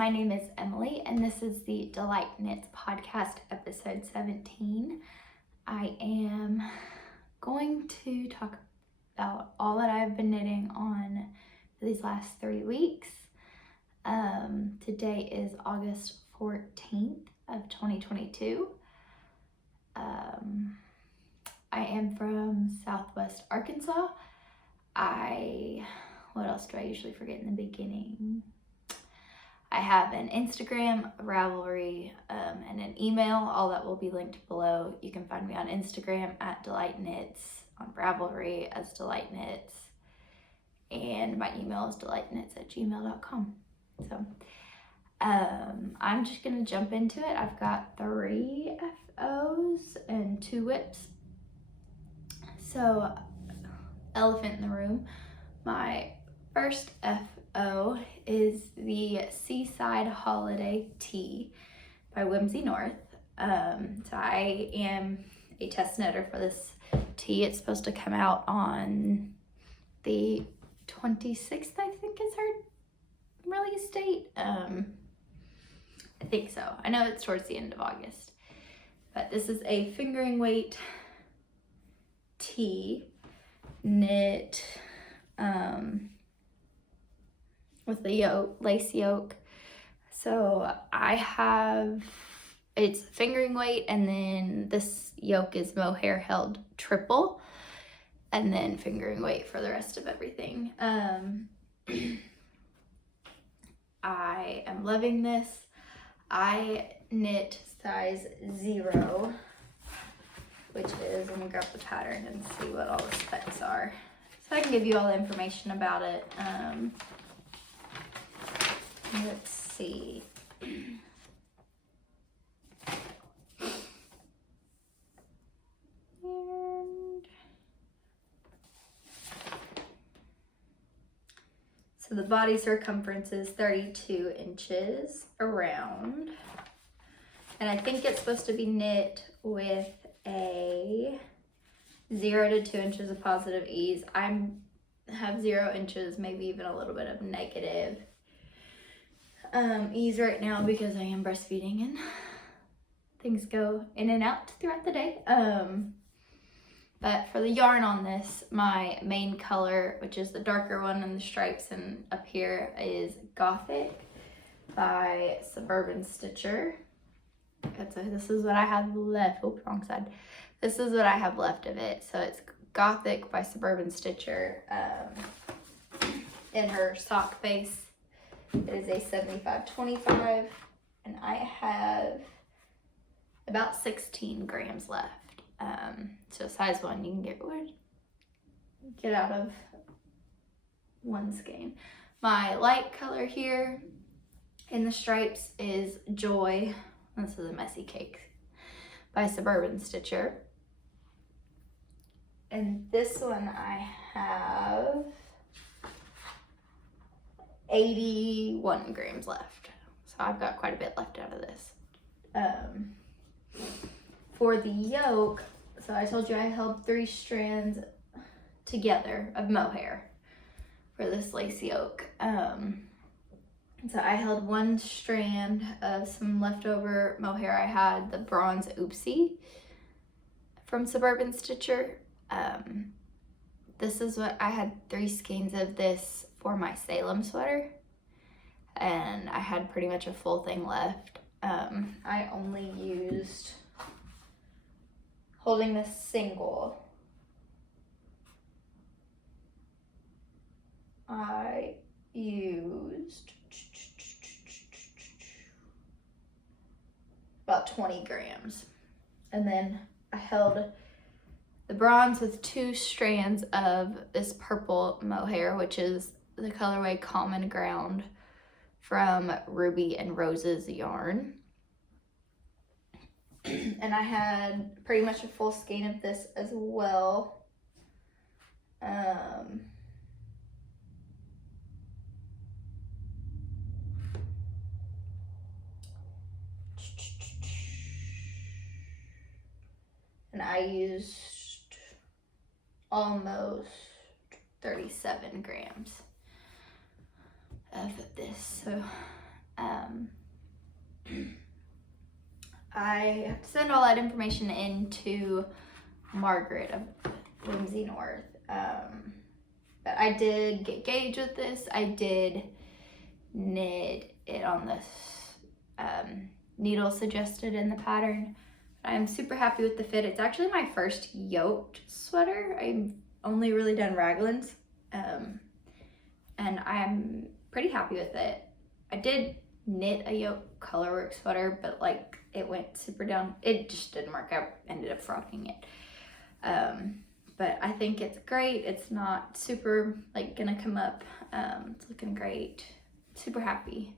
my name is Emily, and this is the Delight Knits podcast, episode 17. I am going to talk about all that I've been knitting on for these last 3 weeks. Today is August 14th of 2022. I am from Southwest Arkansas. What else do I usually forget in the beginning? I have an Instagram, a Ravelry, and an email. All that will be linked below. You can find me on Instagram at Delight Knits, on Ravelry as Delight Knits, and my email is delightknits@gmail.com. So I'm just gonna jump into it. I've got 3 FOs and 2 whips. So, elephant in the room, my first FO is the Seaside Holiday Tea by Whimsy North. So I am a test knitter for this tea. It's supposed to come out on the 26th, I think is her release date. I think so. I know it's towards the end of August. But this is a fingering weight tea knit with the yoke, lace yoke. So it's fingering weight, and then this yoke is mohair held triple, and then fingering weight for the rest of everything. I am loving this. I knit size 0, which is, let me grab the pattern and see what all the specs are, so I can give you all the information about it. Let's see. So the body circumference is 32 inches around. And I think it's supposed to be knit with a 0 to 2 inches of positive ease. I have 0 inches, maybe even a little bit of negative ease right now because I am breastfeeding and things go in and out throughout the day. But for the yarn on this, my main color, which is the darker one and the stripes and up here, is Gothic by Suburban Stitcher. So this is what I have left. Oh, wrong side. This is what I have left of it. So it's Gothic by Suburban Stitcher. In her sock base, it is a 75-25, and I have about 16 grams left. So size 1, you can get out of 1 skein. My light color here in the stripes is Joy. This is a Messy Cake by Suburban Stitcher. And this one I have 81 grams left. So I've got quite a bit left out of this. For the yoke, so I told you I held 3 strands together of mohair for this lace yoke. So I held 1 strand of some leftover mohair. I had the Bronze Oopsie from Suburban Stitcher. This is what I had 3 skeins of this for my Salem sweater, and I had pretty much a full thing left. I only used, holding this single, I used about 20 grams. And then I held the bronze with 2 strands of this purple mohair, which is the colorway Common Ground from Ruby and Rose's yarn. And I had pretty much a full skein of this as well. And I used almost 37 grams of this. So I have to send all that information in to Margaret of Whimsy North. But I did get gauge with this. I did knit it on this needle suggested in the pattern. I'm super happy with the fit. It's actually my first yoked sweater. I've only really done raglans, and I'm pretty happy with it. I did knit a yoke colorwork sweater, but like it went super down. It just didn't work. I ended up frocking it. But I think it's great. It's not super like gonna come up. It's looking great. Super happy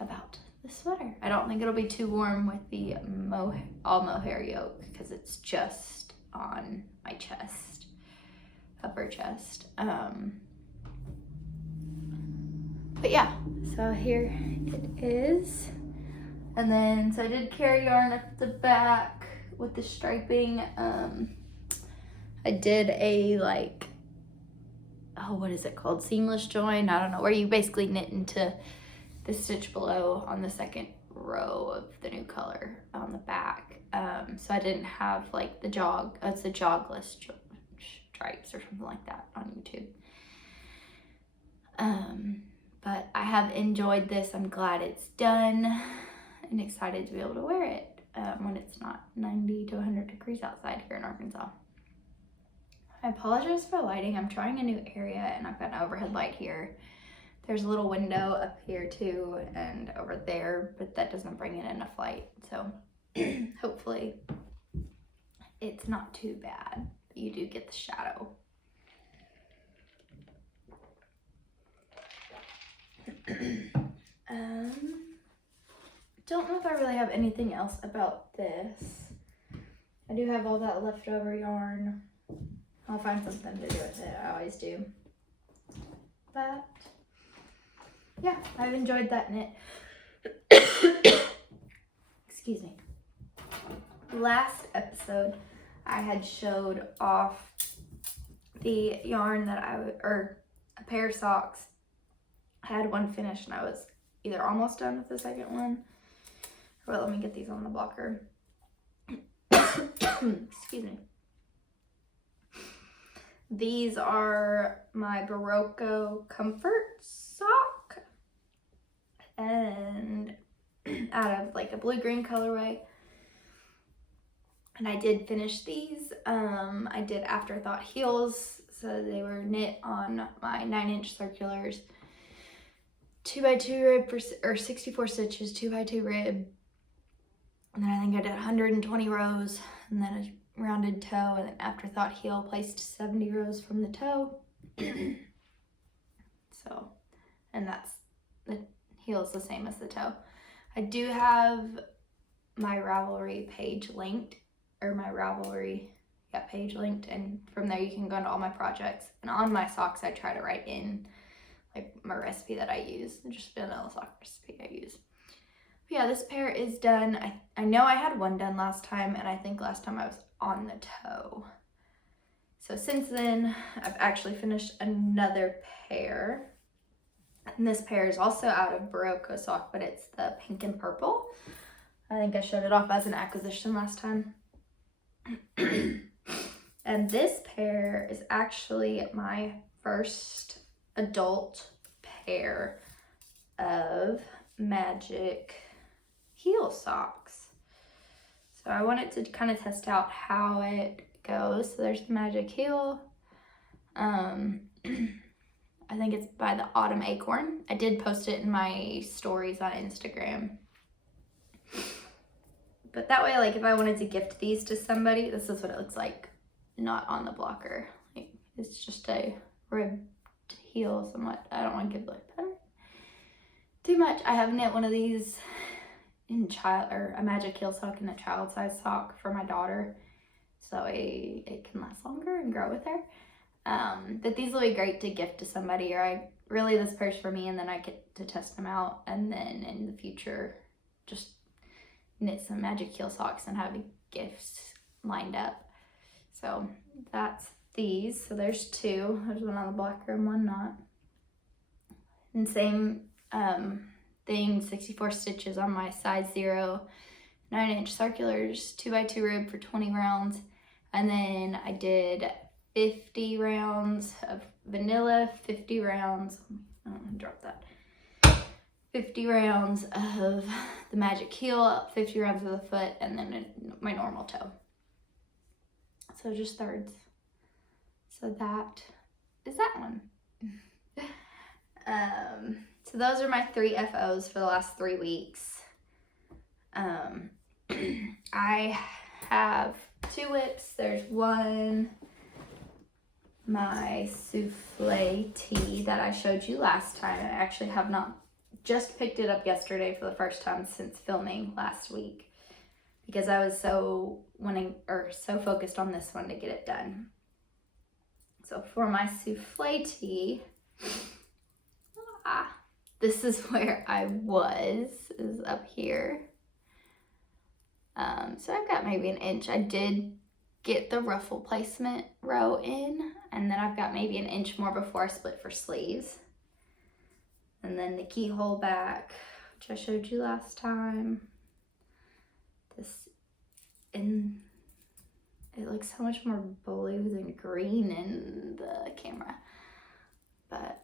about the sweater. I don't think it'll be too warm with the all mohair yoke because it's just on my chest, upper chest. But yeah, so here it is. And then, so I did carry yarn at the back with the striping. I did a like, oh, what is it called? Seamless join, I don't know, where you basically knit into the stitch below on the second row of the new color on the back. So I didn't have like the it's the jogless stripes or something like that on YouTube. But I have enjoyed this. I'm glad it's done and excited to be able to wear it when it's not 90 to 100 degrees outside here in Arkansas. I apologize for the lighting. I'm trying a new area and I've got an overhead light here. There's a little window up here too and over there, but that doesn't bring in enough light. So hopefully it's not too bad. You do get the shadow. Don't know if I really have anything else about this. I do have all that leftover yarn. I'll find something to do with it. I always do. But yeah, I've enjoyed that knit. Excuse me. Last episode, I had showed off the yarn that or a pair of socks. I had one finished and I was either almost done with the second one. Well, let me get these on the blocker. Excuse me. These are my Berroco Comfort sock and out of like a blue-green colorway. And I did finish these. I did afterthought heels, so they were knit on my 9-inch circulars. 2x2 rib or 64 stitches, 2x2 rib. And then I think I did 120 rows and then a rounded toe and then afterthought heel placed 70 rows from the toe. So, and that's, the heel is the same as the toe. I do have my Ravelry page linked, or my Ravelry page linked, and from there you can go into all my projects. And on my socks I try to write in like my recipe that I use, just vanilla sock recipe I use. But yeah, this pair is done. I know I had one done last time, and I think last time I was on the toe. So since then, I've actually finished another pair. And this pair is also out of Berroco sock, but it's the pink and purple. I think I showed it off as an acquisition last time. And this pair is actually my first adult pair of magic heel socks. So I wanted to kind of test out how it goes. So there's the magic heel. I think it's by the Autumn Acorn. I did post it in my stories on Instagram. But that way, like if I wanted to gift these to somebody, this is what it looks like, not on the blocker. Like it's just a ribbed heel somewhat. I don't want to give the pattern too much. I have knit one of these in a magic heel sock in a child size sock for my daughter, so it can last longer and grow with her. But these will be great to gift to somebody, or really this pair's for me, and then I get to test them out, and then in the future just knit some magic heel socks and have gifts lined up. So that's these. So there's two. There's one on the blocker and one not. And same thing, 64 stitches on my size 0, 9-inch circulars, 2x2 rib for 20 rounds. And then I did 50 rounds of vanilla, 50 rounds, drop that, 50 rounds of the magic heel, 50 rounds of the foot, and then my normal toe. So just thirds. So that is that one. So those are my 3 FOs for the last 3 weeks. I have 2 whips. There's one, my Souffle tea that I showed you last time. I actually have not, just picked it up yesterday for the first time since filming last week, because I was so focused on this one to get it done. So for my Souffle tea, this is where I was, is up here. So I've got maybe an inch. I did get the ruffle placement row in, and then I've got maybe an inch more before I split for sleeves. And then the keyhole back, which I showed you last time. It looks so much more blue than green in the camera. But,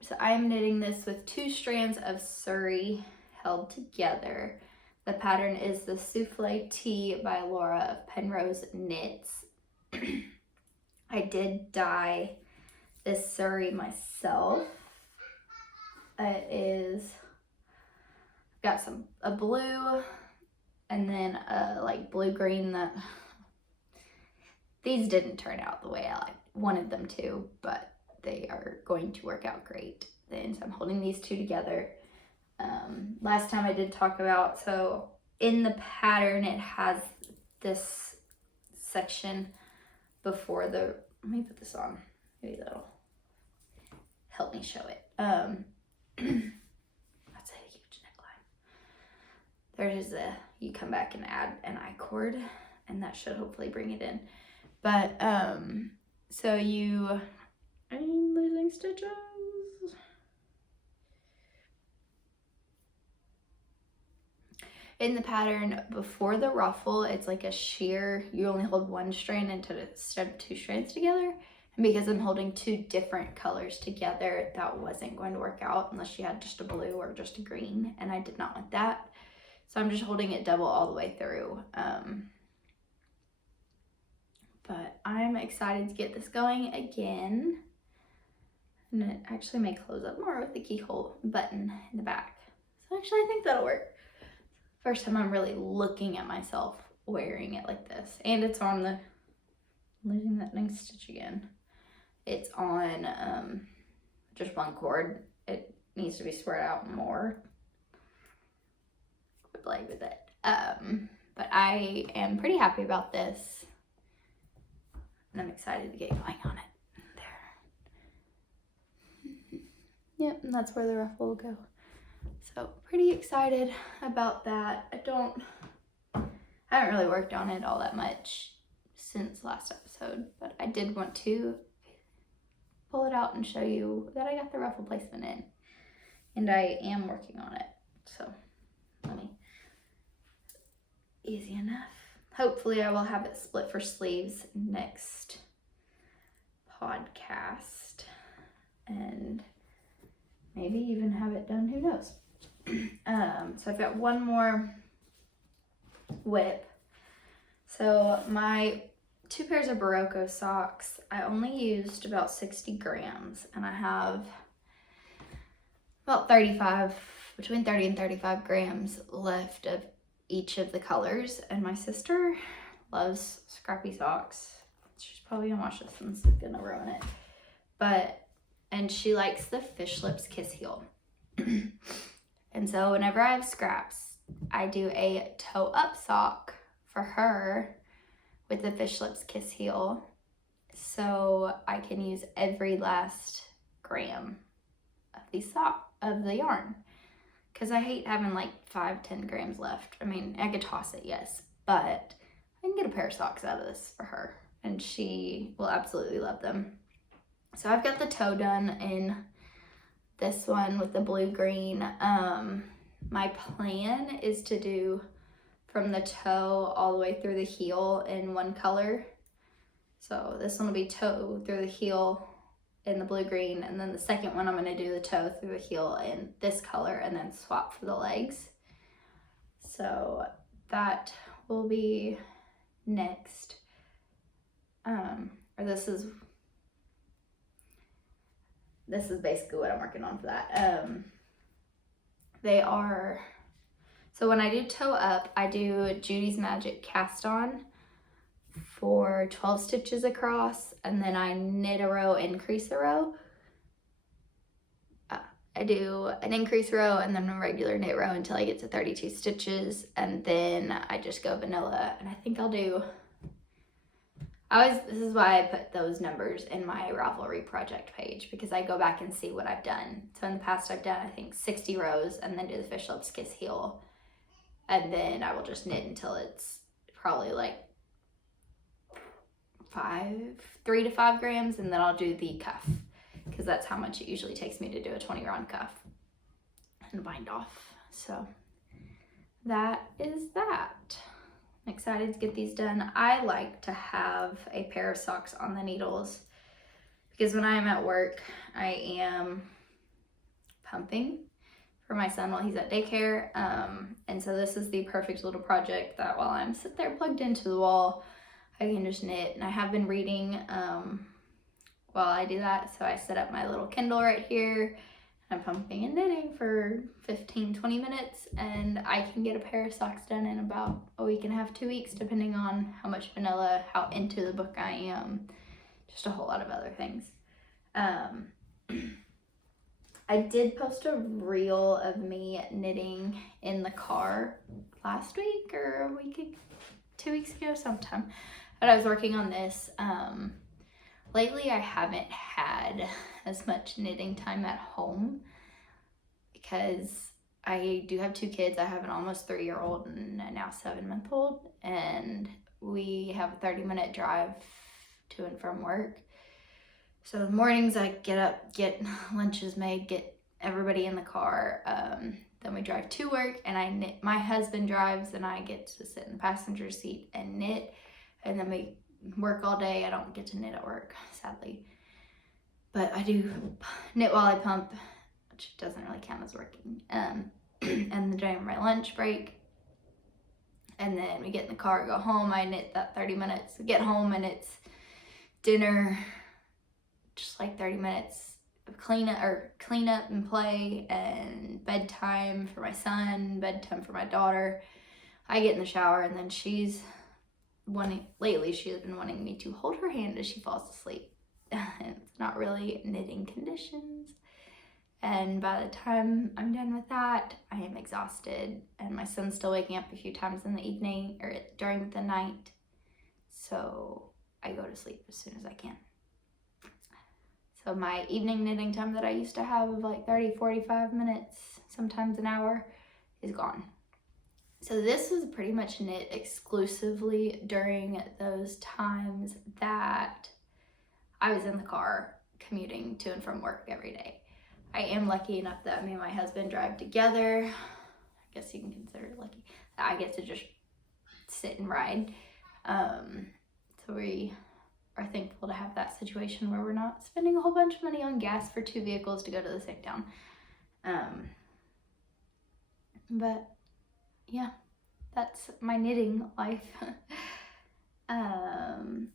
so I'm knitting this with 2 strands of Surrey held together. The pattern is the Souffle Tea by Laura of Penrose Knits. I did dye this Surrey myself. It is, got a blue and then a like blue-green that, these didn't turn out the way I wanted them to, but they are going to work out great. Then so I'm holding these 2 together. Last time I did talk about, so in the pattern it has this section before the, let me put this on, maybe that'll help me show it. That's a huge neckline. There's you come back and add an I-cord, and that should hopefully bring it in. But so I'm losing stitches. In the pattern before the ruffle, it's like a sheer, you only hold 1 strand instead of 2 strands together. And because I'm holding 2 different colors together, that wasn't going to work out unless you had just a blue or just a green, and I did not want that. So I'm just holding it double all the way through. But I'm excited to get this going again. And it actually may close up more with the keyhole button in the back. So actually I think that'll work. First time I'm really looking at myself wearing it like this. And it's on the, losing that nice stitch again. It's on just 1 cord. It needs to be spread out more. Quit playing with it. But I am pretty happy about this. And I'm excited to get going on it. There. Yep, and that's where the ruffle will go. So pretty excited about that. I haven't really worked on it all that much since last episode, but I did want to pull it out and show you that I got the ruffle placement in, and I am working on it. So easy enough. Hopefully I will have it split for sleeves next podcast, and maybe even have it done, who knows. So I've got 1 more whip. So my 2 pairs of Berroco socks, I only used about 60 grams, and I have about between 30 and 35 grams left of each of the colors. And my sister loves scrappy socks. She's probably gonna watch this and it's gonna ruin it. And she likes the Fish Lips Kiss Heel. And so whenever I have scraps, I do a toe up sock for her with the Fish Lips Kiss Heel, so I can use every last gram of the yarn, because I hate having like 5-10 grams left. I mean, I could toss it, yes, but I can get a pair of socks out of this for her, and she will absolutely love them. So I've got the toe done in this one with the blue green. My plan is to do from the toe all the way through the heel in one color. So this one will be toe through the heel in the blue green, and then the second one I'm going to do the toe through the heel in this color and then swap for the legs. So that will be next. Or this is basically what I'm working on for that. They are, so when I do toe up, I do Judy's Magic cast on for 12 stitches across, and then I knit a row, increase a row. I do an increase row and then a regular knit row until I get to 32 stitches, and then I just go vanilla. And I think I'll do, this is why I put those numbers in my Ravelry project page, because I go back and see what I've done. So in the past I've done, I think, 60 rows and then do the fish lips kiss heel. And then I will just knit until it's probably like 3 to 5 grams, and then I'll do the cuff, because that's how much it usually takes me to do a 20 round cuff and bind off. So that is that. I'm excited to get these done. I like to have a pair of socks on the needles, because when I am at work, I am pumping for my son while he's at daycare. And so this is the perfect little project that while I'm sitting there plugged into the wall, I can just knit. And I have been reading while I do that. So I set up my little Kindle right here. I'm pumping and knitting for 15-20 minutes, and I can get a pair of socks done in about a week and a half, 2 weeks, depending on how much vanilla, how into the book I am, just a whole lot of other things. I did post a reel of me knitting in the car last week or 2 weeks ago sometime, but I was working on this. Lately I haven't had as much knitting time at home because I do have 2 kids. I have an almost 3-year-old and a now 7-month-old, and we have a 30-minute drive to and from work. So in the mornings I get up, get lunches made, get everybody in the car, then we drive to work and I knit. My husband drives and I get to sit in the passenger seat and knit, and then we work all day. I don't get to knit at work, sadly. But I do knit while I pump, which doesn't really count as working. And then during my lunch break, and then we get in the car, go home, I knit that 30 minutes, get home, and it's dinner, just like 30 minutes of clean up and play, and bedtime for my son, bedtime for my daughter. I get in the shower, and then lately she has been wanting me to hold her hand as she falls asleep. It's not really knitting conditions, and by the time I'm done with that, I am exhausted, and my son's still waking up a few times in the evening or during the night, so I go to sleep as soon as I can. So my evening knitting time that I used to have of like 30-45 minutes, sometimes an hour, is gone. So this was pretty much knit exclusively during those times that I was in the car commuting to and from work every day. I am lucky enough that me and my husband drive together. I guess you can consider it lucky that I get to just sit and ride. So we are thankful to have that situation where we're not spending a whole bunch of money on gas for 2 vehicles to go to the sick town. But yeah, that's my knitting life.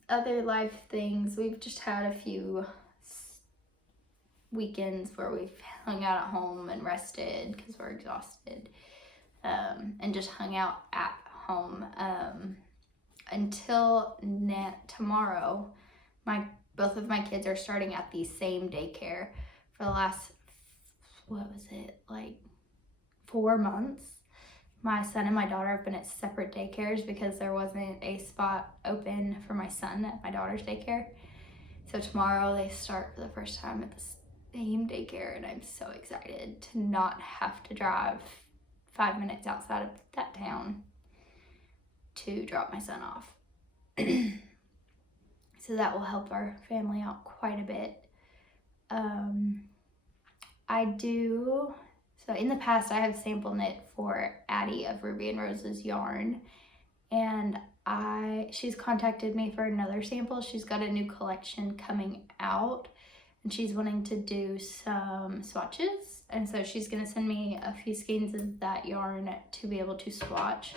Other life things, we've just had a few weekends where we've hung out at home and rested because we're exhausted, and just hung out at home until tomorrow. Both of my kids are starting at the same daycare for the last, like 4 months. My son and my daughter have been at separate daycares because there wasn't a spot open for my son at my daughter's daycare. So tomorrow they start for the first time at the same daycare, and I'm so excited to not have to drive 5 minutes outside of that town to drop my son off. So that will help our family out quite a bit. So in the past, I have sample knit for Addie of Ruby and Rose's yarn, and she's contacted me for another sample. She's got a new collection coming out, and she's wanting to do some swatches, and so she's gonna send me a few skeins of that yarn to be able to swatch.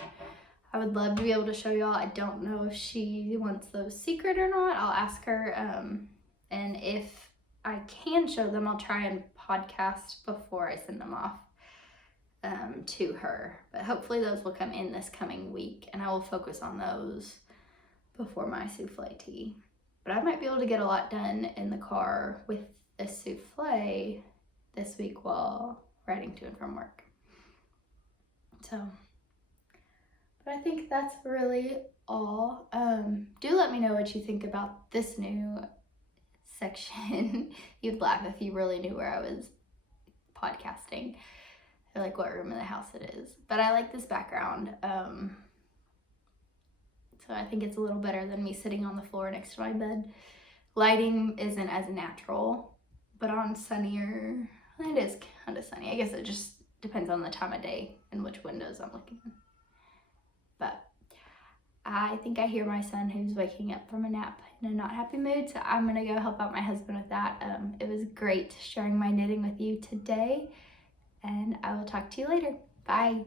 I would love to be able to show y'all. I don't know if she wants those secret or not. I'll ask her, and if I can show them, I'll try and podcast before I send them off to her. But hopefully those will come in this coming week, and I will focus on those before my souffle tea. But I might be able to get a lot done in the car with a souffle this week while riding to and from work. So, but I think that's really all. Do let me know what you think about this new section. You'd laugh if you really knew where I was podcasting, or like what room in the house it is. But I like this background. So I think it's a little better than me sitting on the floor next to my bed. Lighting isn't as natural, but on sunnier, it is kind of sunny. I guess it just depends on the time of day and which windows I'm looking in. But I think I hear my son who's waking up from a nap in a not happy mood, so I'm gonna go help out my husband with that. It was great sharing my knitting with you today, and I will talk to you later. Bye.